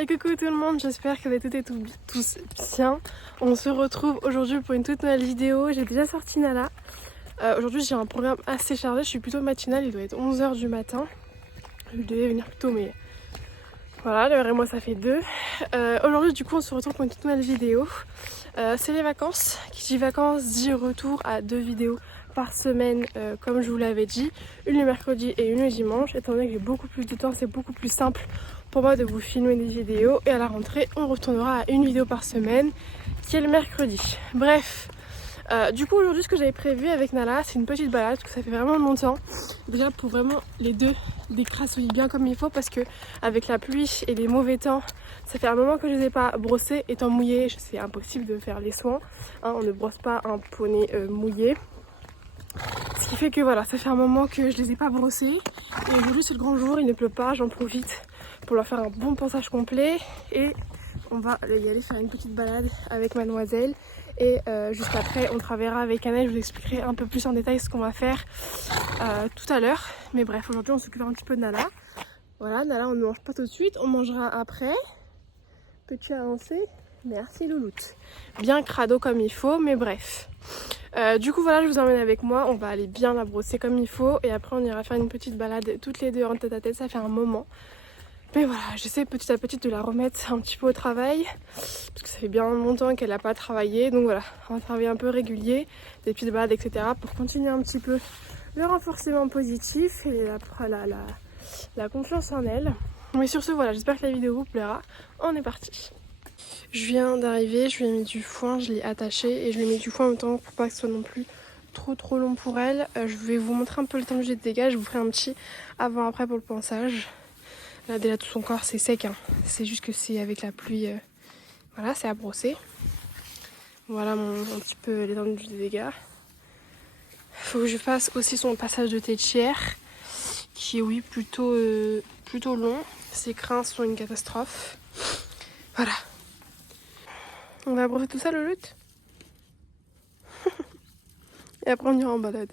Et coucou tout le monde, j'espère que vous êtes toutes et tous bien. On se retrouve aujourd'hui pour une toute nouvelle vidéo. J'ai déjà sorti Nala. Aujourd'hui j'ai un programme assez chargé, je suis plutôt matinale, il doit être 11h du matin. Je devais venir plus tôt mais voilà, l'heure et moi ça fait 2. Aujourd'hui du coup on se retrouve pour une toute nouvelle vidéo. C'est les vacances. Qui dit vacances dit retour à 2 vidéos par semaine comme je vous l'avais dit. Une le mercredi et une le dimanche. Étant donné que j'ai beaucoup plus de temps, c'est beaucoup plus simple pour moi de vous filmer des vidéos. Et à la rentrée, on retournera à une vidéo par semaine qui est le mercredi. Bref. Du coup aujourd'hui ce que j'avais prévu avec Nala c'est une petite balade parce que ça fait vraiment longtemps déjà pour vraiment les deux décrassouiller bien comme il faut parce que avec la pluie et les mauvais temps ça fait un moment que je ne les ai pas brossés étant mouillé c'est impossible de faire les soins hein, on ne brosse pas un poney mouillé ce qui fait que voilà ça fait un moment que je les ai pas brossés et aujourd'hui c'est le grand jour, il ne pleut pas, j'en profite pour leur faire un bon ponçage complet et on va y aller faire une petite balade avec mademoiselle. Et juste après on travaillera avec Annelle, je vous expliquerai un peu plus en détail ce qu'on va faire tout à l'heure. Mais bref, aujourd'hui on s'occupe un petit peu de Nala. Voilà, Nala on ne mange pas tout de suite, on mangera après. Peux-tu avancer? Merci louloute. Bien crado comme il faut, mais bref. Du coup voilà, je vous emmène avec moi, on va aller bien la brosser comme il faut. Et après on ira faire une petite balade toutes les deux en tête à tête, ça fait un moment. Mais voilà, j'essaie petit à petit de la remettre un petit peu au travail parce que ça fait bien longtemps qu'elle n'a pas travaillé. Donc voilà, on va travailler un peu régulier, des petites balades, etc. pour continuer un petit peu le renforcement positif et la confiance en elle. Mais sur ce, voilà, j'espère que la vidéo vous plaira. On est parti. Je viens d'arriver, je lui ai mis du foin, je l'ai attaché et je lui ai mis du foin en même temps pour pas que ce soit non plus trop long pour elle. Je vais vous montrer un peu le temps que j'ai de dégâts, je vous ferai un petit avant-après pour le ponçage. Là déjà tout son corps c'est sec, hein. C'est juste que c'est avec la pluie, voilà c'est à brosser. Voilà un petit peu l'étendue des dégâts. Faut que je fasse aussi son passage de tétière qui est oui plutôt long. Ses crins sont une catastrophe. Voilà. On va brosser tout ça le lutte. Et après on ira en balade.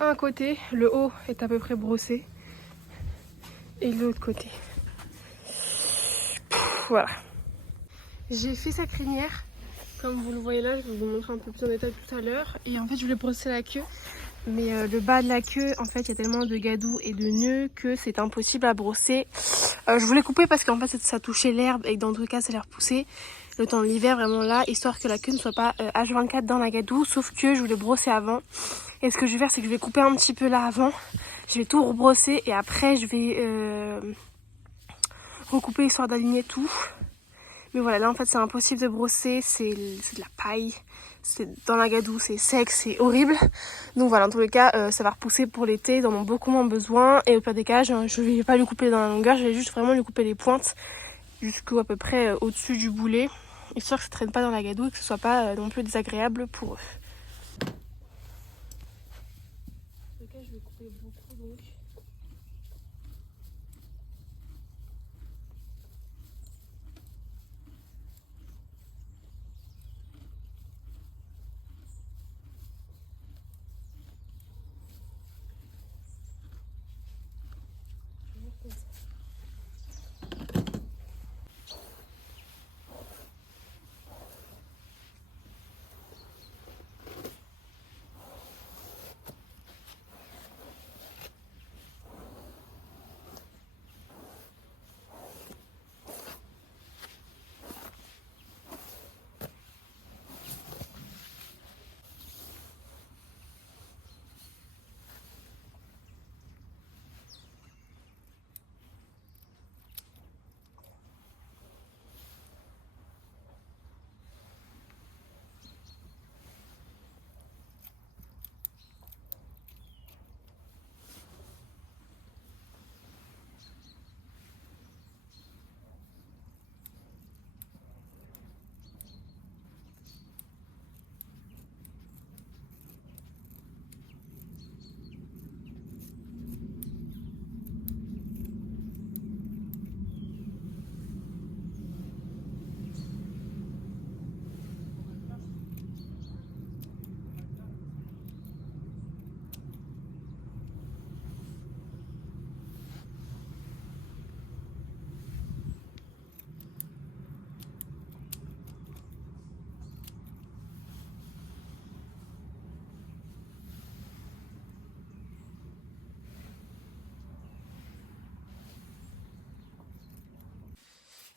Un côté, le haut est à peu près brossé. Et l'autre côté. Voilà. J'ai fait sa crinière. Comme vous le voyez là, je vais vous montrer un peu plus en détail tout à l'heure. Et en fait, je voulais brosser la queue. Mais le bas de la queue, en fait, il y a tellement de gadous et de nœuds que c'est impossible à brosser. Je voulais couper parce qu'en fait, ça touchait l'herbe et que dans tous les cas, ça allait repousser. Le temps de l'hiver, vraiment là, histoire que la queue ne soit pas H24 dans la gadoue. Sauf que je voulais brosser avant. Et ce que je vais faire, c'est que je vais couper un petit peu là avant. Je vais tout rebrosser et après, je vais recouper histoire d'aligner tout. Mais voilà, là en fait c'est impossible de brosser, c'est de la paille, c'est dans la gadoue, c'est sec, c'est horrible. Donc voilà, en tous les cas, ça va repousser pour l'été, ils en ont beaucoup moins besoin. Et au pire des cas, je vais pas lui couper dans la longueur, je vais juste vraiment lui couper les pointes jusqu'à peu près au-dessus du boulet, histoire que ça traîne pas dans la gadoue et que ce soit pas non plus désagréable pour eux. En tout cas, je vais couper beaucoup donc.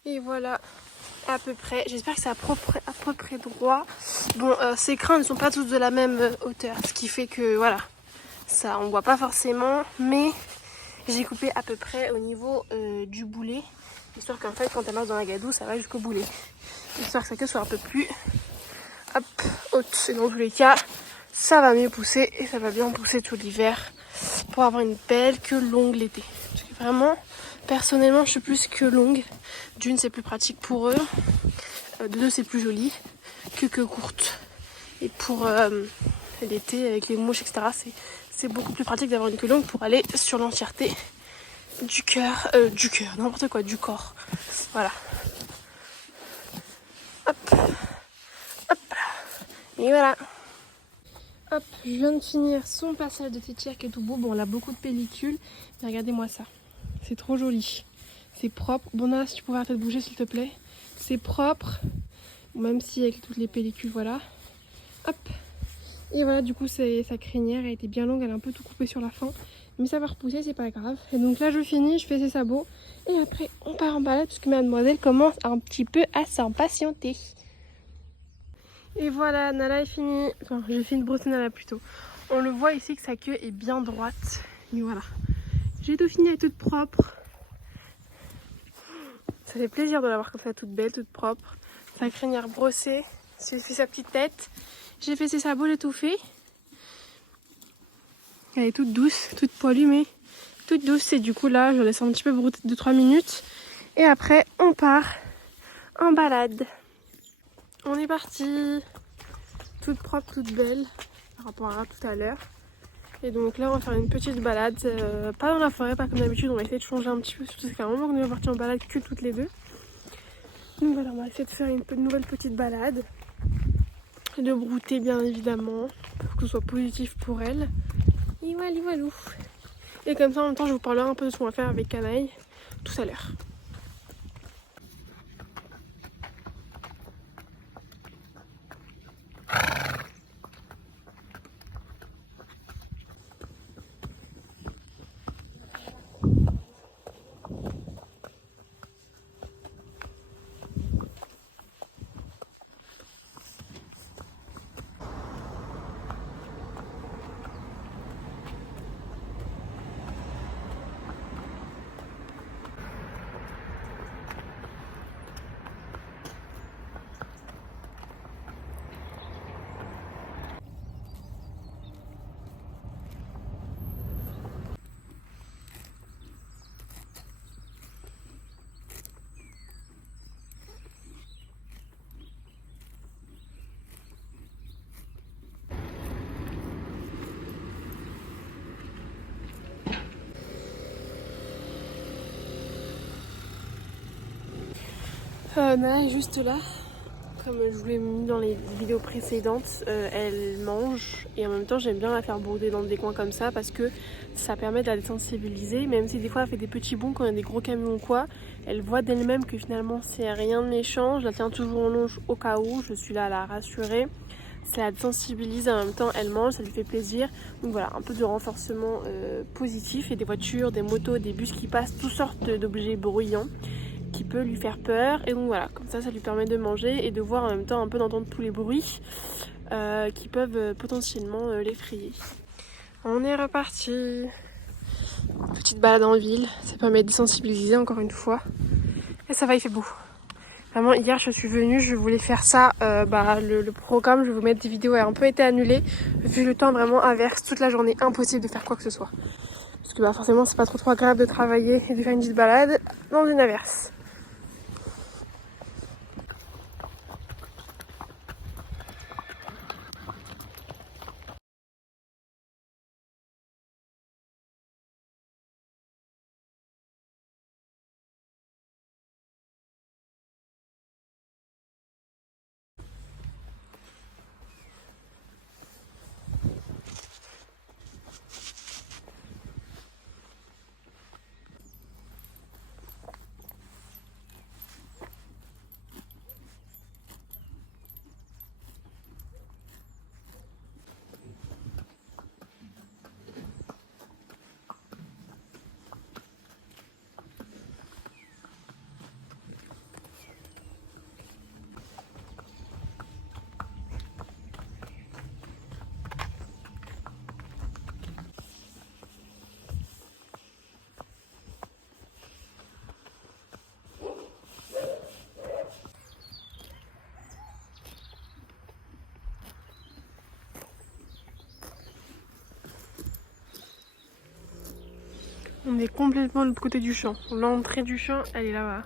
Et voilà, à peu près. J'espère que c'est à peu près droit. Bon, ces crins ne sont pas tous de la même hauteur, ce qui fait que voilà, ça on voit pas forcément, mais j'ai coupé à peu près au niveau du boulet, histoire qu'en fait quand elle marche dans la gadoue, ça va jusqu'au boulet, histoire que sa queue soit un peu plus hop, haute. Et dans tous les cas, ça va mieux pousser et ça va bien pousser tout l'hiver pour avoir une belle queue longue l'été. Parce que vraiment, personnellement, je suis plus queue longue. D'une, c'est plus pratique pour eux. De deux, c'est plus joli que queue courte. Et pour l'été, avec les mouches, etc., c'est beaucoup plus pratique d'avoir une queue longue pour aller sur l'entièreté du cœur, n'importe quoi, du corps. Voilà. Hop, hop, et voilà. Hop, je viens de finir son passage de tétire qui est tout beau. Bon, on a beaucoup de pellicules, mais regardez-moi ça. C'est trop joli. C'est propre. Bon, là, si tu pouvais arrêter de bouger, s'il te plaît. C'est propre, même si avec toutes les pellicules, voilà. Hop. Et voilà, du coup, sa crinière a été bien longue. Elle a un peu tout coupé sur la fin. Mais ça va repousser, c'est pas grave. Et donc là, je finis, je fais ses sabots. Et après, on part en balade, puisque mademoiselle commence un petit peu à s'impatienter. Et voilà, Nala est finie. Enfin, j'ai fini de brosser Nala plutôt. On le voit ici que sa queue est bien droite. Et voilà. J'ai tout fini, elle est toute propre. Ça fait plaisir de la voir comme ça, toute belle, toute propre. Sa crinière brossée. J'ai fait sa petite tête. J'ai fait ses sabots, j'ai tout fait. Elle est toute douce, toute poilue, mais toute douce. Et du coup, là, je laisse un petit peu brouter 2-3 minutes. Et après, on part en balade. On est parti. Toute propre, toute belle par rapport à tout à l'heure. Et donc là on va faire une petite balade, pas dans la forêt, pas comme d'habitude, on va essayer de changer un petit peu, surtout c'est qu'à un moment qu'on est parti en balade que toutes les deux. Donc voilà, on va essayer de faire une nouvelle petite balade, de brouter bien évidemment, pour que ce soit positif pour elle. Et voilà, voilà. Et comme ça en même temps je vous parlerai un peu de ce qu'on va faire avec Canaille tout à l'heure. Nana est juste là, comme je vous l'ai mis dans les vidéos précédentes, elle mange et en même temps j'aime bien la faire brouter dans des coins comme ça parce que ça permet de la désensibiliser, même si des fois elle fait des petits bonds quand il y a des gros camions ou quoi, elle voit d'elle-même que finalement c'est rien de méchant, je la tiens toujours en longe au cas où, je suis là à la rassurer, ça la désensibilise en même temps elle mange, ça lui fait plaisir, donc voilà, un peu de renforcement positif et des voitures, des motos, des bus qui passent, toutes sortes d'objets bruyants qui peut lui faire peur et donc voilà, comme ça lui permet de manger et de voir en même temps un peu d'entendre tous les bruits qui peuvent potentiellement l'effrayer. On est reparti. Petite balade en ville, ça permet de désensibiliser encore une fois et ça va, il fait beau. Vraiment hier je suis venue, je voulais faire ça, le programme, je vais vous mettre des vidéos, a un peu été annulé vu le temps vraiment inverse, toute la journée, impossible de faire quoi que ce soit. Parce que forcément c'est pas trop agréable de travailler et de faire une petite balade dans une averse. On est complètement de l'autre côté du champ. L'entrée du champ, elle est là-bas.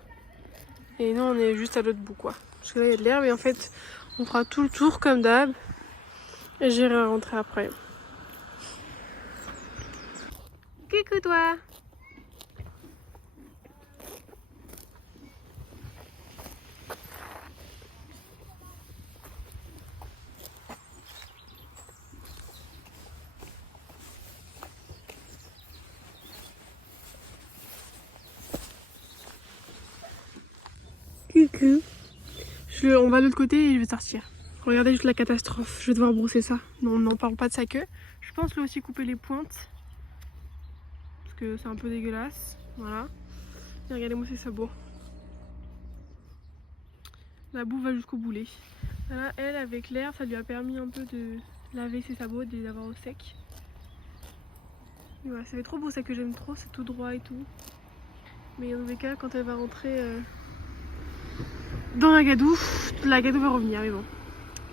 Et nous, on est juste à l'autre bout, quoi. Parce que là, il y a de l'herbe et en fait, on fera tout le tour comme d'hab. Et j'irai rentrer après. Coucou toi! Coucou! On va de l'autre côté et je vais sortir. Regardez juste la catastrophe. Je vais devoir brosser ça. Non, on n'en parle pas de sa queue. Je pense lui aussi couper les pointes. Parce que c'est un peu dégueulasse. Voilà. Et regardez-moi ces sabots. La boue va jusqu'au boulet. Voilà, elle, avec l'air, ça lui a permis un peu de laver ses sabots, de les avoir au sec. Et voilà, ça fait trop beau, ça que j'aime trop, c'est tout droit et tout. Mais dans tous les cas, quand elle va rentrer dans la gadoue va revenir, mais bon.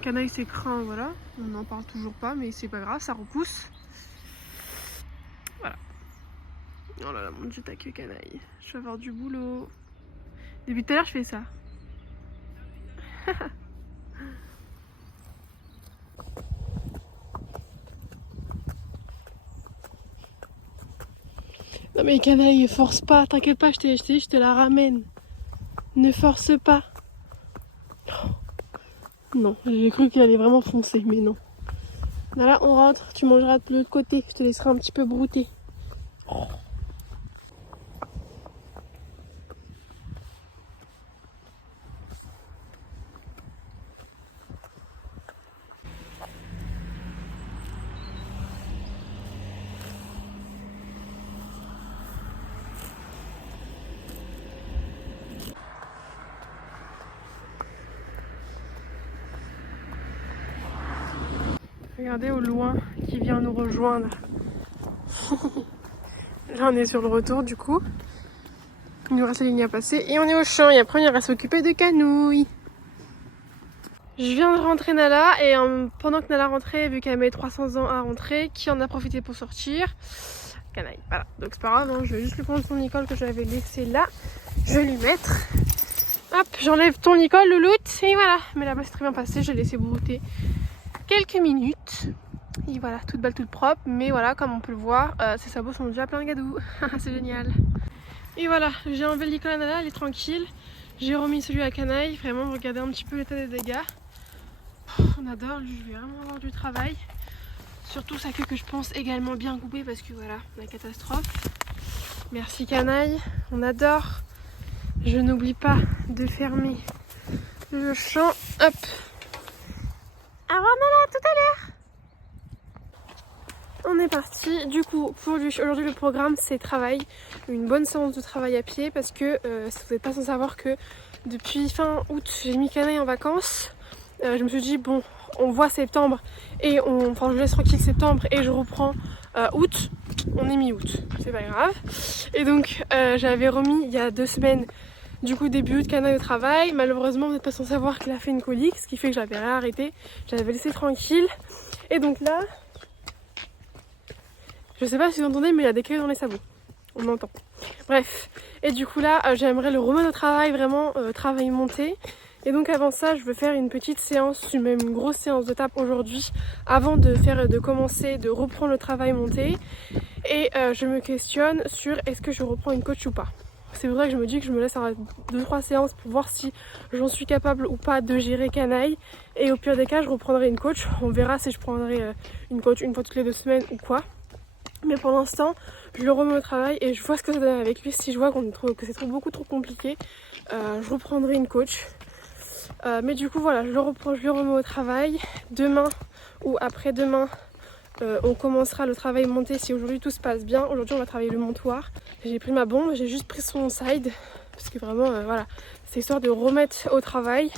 Canaille c'est craint, voilà. On n'en parle toujours pas, mais c'est pas grave, ça repousse. Voilà. Oh là là, mon dieu, ta queue, Canaille. Je vais avoir du boulot. Depuis tout à l'heure, je fais ça. Non mais Canaille, force pas, t'inquiète pas, je te la ramène. Ne force pas. Non, j'ai cru qu'il allait vraiment foncer, mais non. Là, on rentre, tu mangeras de l'autre côté, je te laisserai un petit peu brouter. Regardez au loin qui vient nous rejoindre. Là on est sur le retour du coup. Il nous reste la ligne à passer et on est au champ et après on ira s'occuper de Canouille. Je viens de rentrer Nala et pendant que Nala rentrait, vu qu'elle met 300 ans à rentrer, qui en a profité pour sortir? Canaille, voilà. Donc c'est pas grave, hein, je vais juste lui prendre son Nicole que j'avais laissé là. Je vais lui mettre. Hop, j'enlève ton Nicole, louloute, et voilà. Mais là-bas c'est très bien passé, j'ai laissé brouter quelques minutes. Et voilà, toute belle, toute propre. Mais voilà, comme on peut le voir, ses sabots sont déjà pleins de gadou. C'est génial. Et voilà, j'ai enlevé le Nicole à Nala, elle est tranquille. J'ai remis celui à Canaille. Vraiment, regardez un petit peu l'état des dégâts. On adore, lui, je vais vraiment avoir du travail. Surtout sa queue que je pense également bien coupée parce que voilà, la catastrophe. Merci Canaille, on adore. Je n'oublie pas de fermer le champ. Hop. Au revoir Nala, à tout à l'heure. On est parti. Du coup, pour lui, aujourd'hui le programme c'est travail. Une bonne séance de travail à pied parce que vous n'êtes pas sans savoir que depuis fin août, j'ai mis Canaille en vacances. Je me suis dit bon, on voit septembre et je laisse tranquille septembre et je reprends août. On est mi-août, c'est pas grave. Et donc j'avais remis il y a 2 semaines du coup début août Canaille au travail. Malheureusement vous n'êtes pas sans savoir qu'elle a fait une colique, ce qui fait que j'avais réarrêté. J'avais laissé tranquille. Et donc là, je sais pas si vous entendez mais il y a des cailloux dans les sabots. On entend. Bref. Et du coup là j'aimerais le remettre au travail, vraiment travail monté. Et donc avant ça, je veux faire une petite séance, même une grosse séance de tape aujourd'hui, avant de reprendre le travail monté. Et je me questionne sur est-ce que je reprends une coach ou pas. C'est vrai que je me dis que je me laisse 2-3 séances pour voir si j'en suis capable ou pas de gérer Canaille. Et au pire des cas, je reprendrai une coach. On verra si je prendrai une coach une fois toutes les 2 semaines ou quoi. Mais pour l'instant, je le remets au travail et je vois ce que ça donne avec lui. Si je vois que c'est beaucoup trop compliqué, je reprendrai une coach. Mais du coup voilà, je le remets au travail. Demain ou après-demain, on commencera le travail monté si aujourd'hui tout se passe bien. Aujourd'hui on va travailler le montoir. J'ai pris ma bombe, j'ai juste pris son side. Parce que vraiment voilà, c'est histoire de remettre au travail.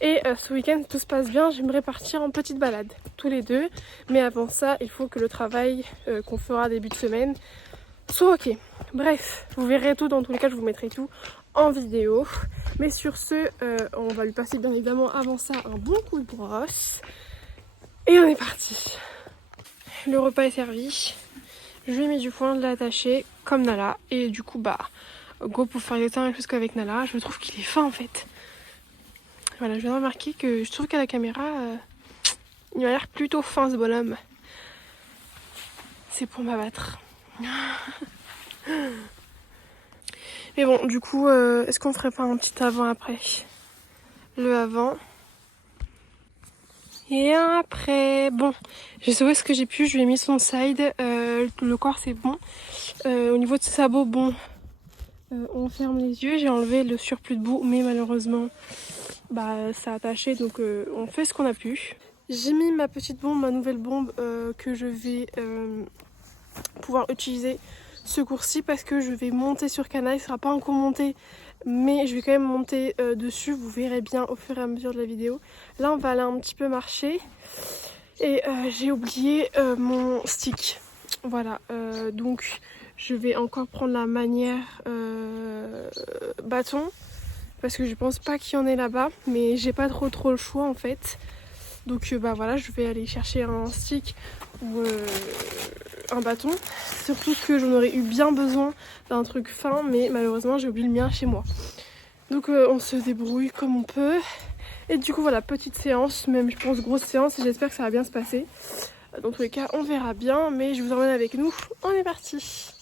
Et ce week-end tout se passe bien, j'aimerais partir en petite balade tous les deux. Mais avant ça, il faut que le travail qu'on fera début de semaine soit ok. Bref, vous verrez tout, dans tous les cas je vous mettrai tout en vidéo. Mais sur ce, on va lui passer bien évidemment avant ça un bon coup de brosse. Et on est parti. Le repas est servi. Je lui ai mis du foin, de l'attacher comme Nala. Et du coup, bah, go pour faire exactement la même chose qu'avec Nala. Je trouve qu'il est fin en fait. Voilà, je viens de remarquer que je trouve qu'à la caméra, il m'a l'air plutôt fin ce bonhomme. C'est pour m'abattre. Mais bon, du coup, est-ce qu'on ferait pas un petit avant-après? Le avant. Et un après. Bon, j'ai sauvé ce que j'ai pu, je lui ai mis son side. Le corps c'est bon. Au niveau de ses sabots, bon. On ferme les yeux, j'ai enlevé le surplus de boue, mais malheureusement, bah ça a attaché, donc on fait ce qu'on a pu. J'ai mis ma petite bombe, ma nouvelle bombe que je vais pouvoir utiliser ce cours-ci parce que je vais monter sur Cana. Il ne sera pas encore monté, mais je vais quand même monter dessus. Vous verrez bien au fur et à mesure de la vidéo. Là, on va aller un petit peu marcher et j'ai oublié mon stick. Voilà, donc je vais encore prendre la manière bâton parce que je pense pas qu'il y en ait là-bas, mais j'ai pas trop le choix en fait. Donc bah voilà, je vais aller chercher un stick ou un bâton. Surtout que j'en aurais eu bien besoin d'un truc fin, mais malheureusement j'ai oublié le mien chez moi. Donc on se débrouille comme on peut. Et du coup voilà, petite séance, même je pense grosse séance, et j'espère que ça va bien se passer. Dans tous les cas, on verra bien, mais je vous emmène avec nous. On est parti.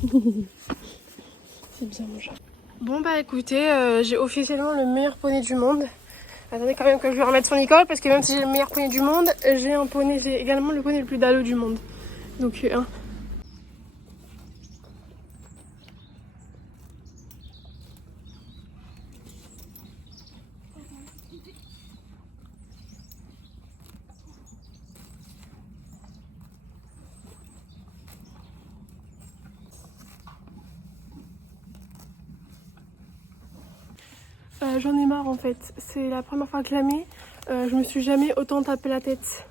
C'est bien mon chat. Bon bah écoutez, j'ai officiellement le meilleur poney du monde. Attendez quand même que je vais remettre son école parce que même si j'ai le meilleur poney du monde, j'ai également le poney le plus dalleux du monde. Donc j'en ai marre en fait. C'est la première fois que je la mets. Je me suis jamais autant tapé la tête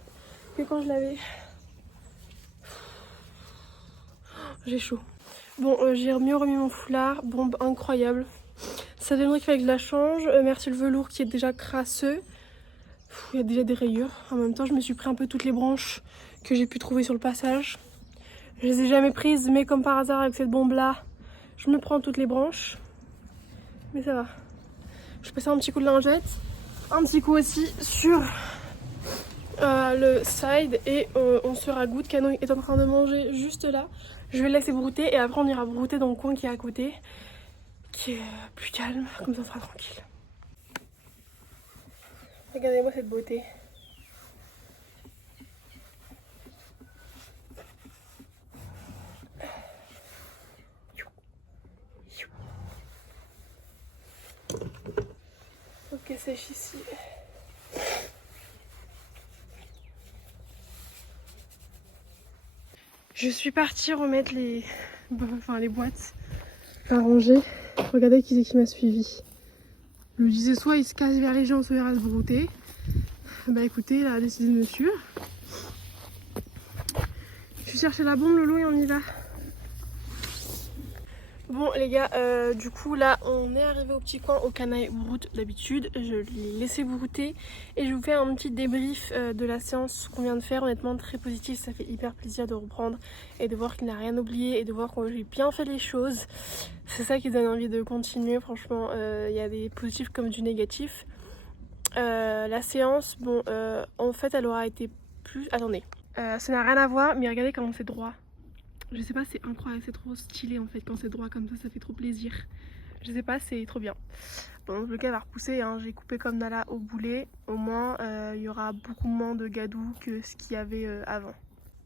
que quand je l'avais. J'ai chaud. Bon, j'ai mieux remis mon foulard. Bombe incroyable. Ça viendrait qu'il fallait que je la change. Merci le velours qui est déjà crasseux. Il y a déjà des rayures. En même temps, je me suis pris un peu toutes les branches que j'ai pu trouver sur le passage. Je les ai jamais prises, mais comme par hasard avec cette bombe là, je me prends toutes les branches. Mais ça va. Je passe un petit coup de lingette. Un petit coup aussi sur le side et on se ragoûte. Canon est en train de manger juste là. Je vais le laisser brouter et après on ira brouter dans le coin qui est à côté, qui est plus calme, comme ça on sera tranquille. Regardez-moi cette beauté. Ok, sèche ici. Je suis partie remettre les boîtes à ranger. Regardez qui c'est qui m'a suivi. Je me disais soit il se casse vers les gens, soit il ira se brouter. Bah écoutez, il a décidé de me suivre. Je suis chercher la bombe Lolo et on y va. Bon les gars, du coup là on est arrivé au petit coin, au canaille broute d'habitude. Je l'ai laissé brouter et je vous fais un petit débrief de la séance qu'on vient de faire. Honnêtement très positif, ça fait hyper plaisir de reprendre et de voir qu'il n'a rien oublié et de voir que j'ai bien fait les choses. C'est ça qui donne envie de continuer, franchement il y a des positifs comme du négatif. La séance, bon en fait elle aura été plus... Attendez, ça n'a rien à voir mais regardez comment c'est droit. Je sais pas, c'est incroyable, c'est trop stylé en fait quand c'est droit comme ça fait trop plaisir. Je sais pas, c'est trop bien. Bon, le cas va repousser, hein. J'ai coupé comme Nala au boulet. Au moins, il y aura beaucoup moins de gadou que ce qu'il y avait avant.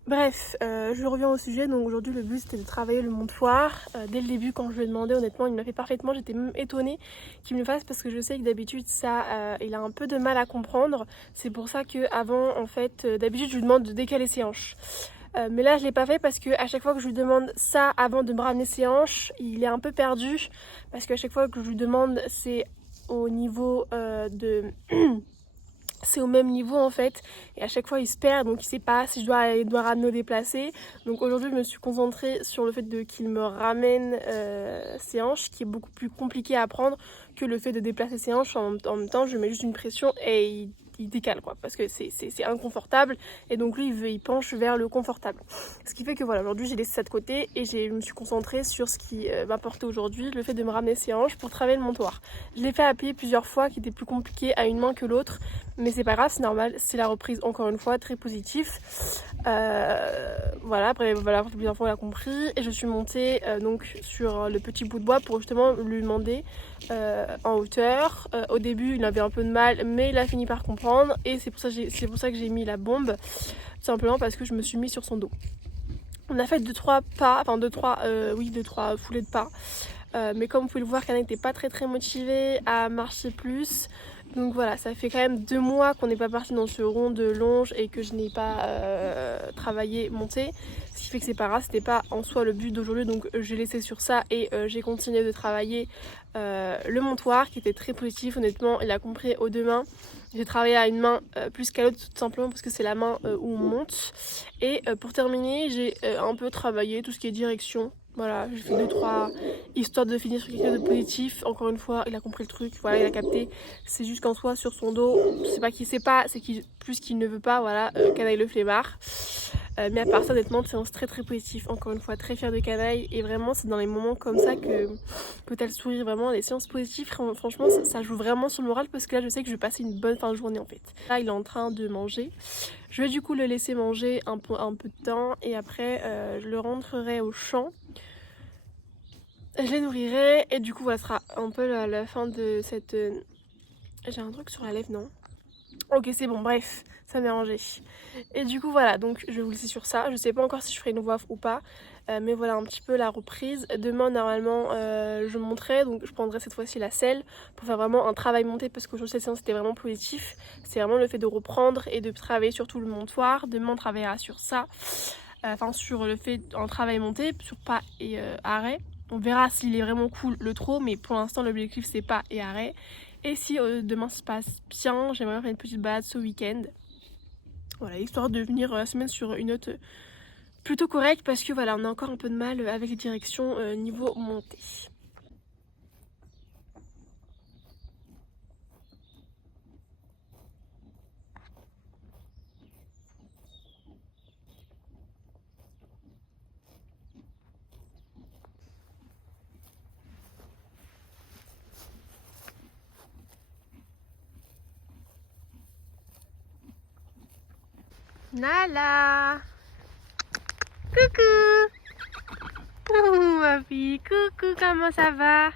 Bref, je reviens au sujet. Donc aujourd'hui, le but c'était de travailler le montoir. Dès le début, quand je lui ai demandé, honnêtement, il me l'a fait parfaitement. J'étais même étonnée qu'il me le fasse parce que je sais que d'habitude, ça, il a un peu de mal à comprendre. C'est pour ça que avant, en fait, d'habitude, je lui demande de décaler ses hanches. Mais là je l'ai pas fait parce que à chaque fois que je lui demande ça avant de me ramener ses hanches, il est un peu perdu parce qu'à chaque fois que je lui demande c'est au niveau c'est au même niveau en fait et à chaque fois il se perd donc il sait pas si il doit ramener ou déplacer. Donc aujourd'hui je me suis concentrée sur le fait qu'il me ramène ses hanches qui est beaucoup plus compliqué à apprendre que le fait de déplacer ses hanches. En même temps je mets juste une pression et il décale quoi parce que c'est inconfortable et donc lui il penche vers le confortable, ce qui fait que voilà, aujourd'hui j'ai laissé ça de côté et je me suis concentrée sur ce qui m'apportait aujourd'hui, le fait de me ramener ses hanches pour travailler le montoir. Je l'ai fait appuyer plusieurs fois qui était plus compliqué à une main que l'autre mais c'est pas grave, c'est normal, c'est la reprise encore une fois, très positif. Voilà, après voilà, plusieurs fois on l'a compris et je suis montée donc sur le petit bout de bois pour justement lui demander en hauteur. Au début il avait un peu de mal mais il a fini par comprendre et c'est pour ça que j'ai mis la bombe, tout simplement parce que je me suis mis sur son dos. On a fait 2-3 pas, enfin 2-3 foulées de pas, mais comme vous pouvez le voir, Kana n'était pas très motivé à marcher plus. Donc voilà, ça fait quand même 2 mois qu'on n'est pas parti dans ce rond de longe et que je n'ai pas travaillé monté. Ce qui fait que c'est pas grave, c'était pas en soi le but d'aujourd'hui. Donc j'ai laissé sur ça et j'ai continué de travailler le montoir qui était très positif. Honnêtement, il a compris aux 2 mains. J'ai travaillé à une main plus qu'à l'autre tout simplement parce que c'est la main où on monte. Et pour terminer, j'ai un peu travaillé tout ce qui est direction. Voilà, j'ai fait 2-3 histoire de finir sur quelque chose de positif. Encore une fois, il a compris le truc, voilà, il a capté. C'est juste qu'en soi, sur son dos, c'est pas qu'il sait pas, c'est plus qu'il ne veut pas, voilà, Canaille le flemmard. Mais à part ça, honnêtement, séance très positive. Encore une fois, très fière de Canaille. Et vraiment, c'est dans les moments comme ça que t'as le sourire. Vraiment, les séances positives, franchement, ça joue vraiment sur le moral parce que là, je sais que je vais passer une bonne fin de journée en fait. Là, il est en train de manger. Je vais du coup le laisser manger un peu de temps et après, je le rentrerai au champ. je les nourrirai et du coup voilà, ce sera un peu la fin de cette... J'ai un truc sur la lèvre, non? Ok, c'est bon, bref, ça m'est rangé. Et du coup voilà, donc je vais vous laisser sur ça. Je sais pas encore si je ferai une voix off ou pas, mais voilà un petit peu la reprise. Demain normalement je monterai, donc je prendrai cette fois-ci la selle pour faire vraiment un travail monté, parce qu'aujourd'hui cette séance c'était vraiment positif. C'est vraiment le fait de reprendre et de travailler sur tout le montoir. Demain on travaillera sur ça, enfin sur le fait d'un travail monté, sur pas et arrêt. On verra s'il est vraiment cool le trop, mais pour l'instant l'objectif c'est pas et arrêt. Et si demain se passe bien, j'aimerais faire une petite balade ce week-end. Voilà, histoire de venir la semaine sur une note plutôt correcte, parce que voilà, on a encore un peu de mal avec les directions niveau montée. Nala! Coucou! Ma fille, coucou, comment ça va?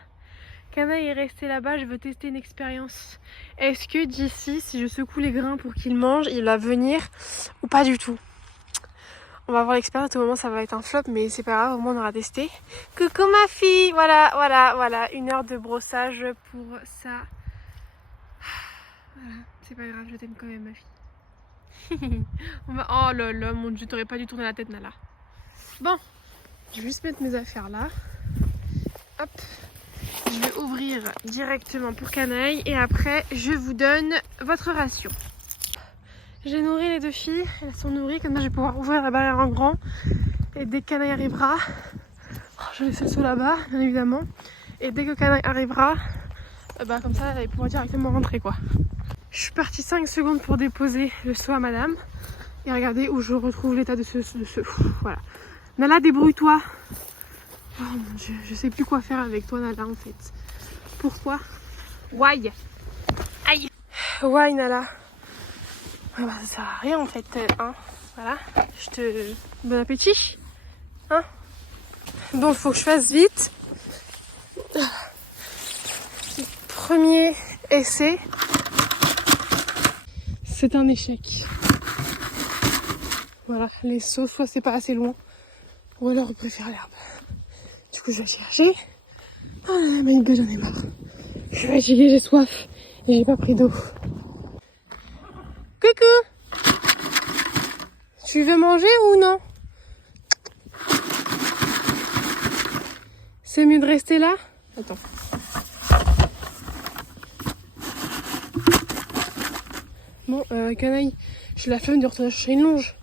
Kana est resté là-bas, je veux tester une expérience. Est-ce que d'ici, si je secoue les grains pour qu'il mange, il va venir ou pas du tout? On va voir l'expérience, au moment ça va être un flop, mais c'est pas grave, au moins on aura testé. Coucou ma fille! Voilà, 1 heure de brossage pour ça. Voilà, c'est pas grave, je t'aime quand même ma fille. Oh là là, mon dieu, t'aurais pas dû tourner la tête Nala. Bon, je vais juste mettre mes affaires là. Hop, je vais ouvrir directement pour Canaille et après je vous donne votre ration. J'ai nourri les 2 filles, elles sont nourries, comme ça je vais pouvoir ouvrir la barrière en grand. Et dès que Canaille arrivera, je laisse le seau là-bas, bien évidemment. Et dès que Canaille arrivera, comme ça elle va pouvoir directement rentrer quoi. Je suis partie 5 secondes pour déposer le seau à madame. Et regardez où je retrouve l'état de ce. Voilà. Nala, débrouille-toi. Oh mon dieu, je sais plus quoi faire avec toi Nala en fait. Pourquoi? Why? Aïe. Why Nala? Bah ça sert à rien en fait. Hein. Voilà. Bon appétit. Hein. Bon, faut que je fasse vite. Premier essai. C'est un échec. Voilà, les seaux, soit c'est pas assez loin, ou alors on préfère l'herbe. Du coup, je vais chercher. Oh my god, j'en ai marre. Je suis fatiguée, j'ai soif et j'ai pas pris d'eau. Coucou! Tu veux manger ou non? C'est mieux de rester là? Attends. Bon, Canaille, j'ai la flemme de retourner chercher une longe.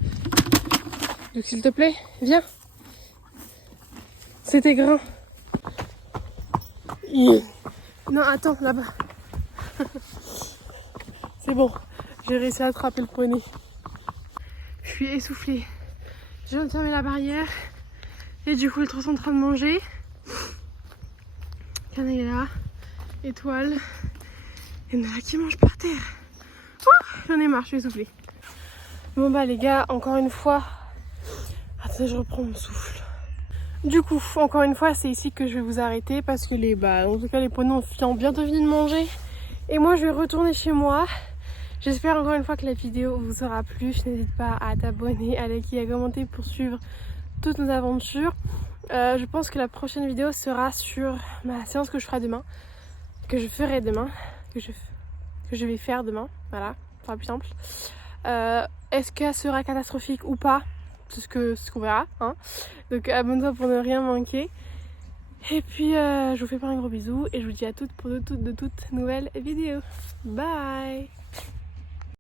Donc s'il te plaît, viens. C'est tes grains. Non, attends, là-bas. C'est bon, j'ai réussi à attraper le poney. Je suis essoufflée. Je viens de fermer la barrière. Et du coup, les 3 sont en train de manger. Canaille est là. Étoile. Et Nala qui mange par terre. Oh, j'en ai marre, je suis essoufflée. Bon bah les gars, encore une fois. Attends, je reprends mon souffle. Du coup, encore une fois, c'est ici que je vais vous arrêter parce que en tout cas, les poneys ont bientôt fini de manger. Et moi, je vais retourner chez moi. J'espère encore une fois que la vidéo vous aura plu. N'hésite pas à t'abonner, à liker, à commenter pour suivre toutes nos aventures. Je pense que la prochaine vidéo sera sur ma séance que je ferai demain. Que je ferai demain. Que je vais faire demain. Voilà, ce sera plus simple. Est-ce qu'elle sera catastrophique ou pas? C'est ce qu'on verra. Hein. Donc abonne-toi pour ne rien manquer. Et puis je vous fais plein de gros bisous. Et je vous dis à toutes pour de toutes nouvelles vidéos. Bye!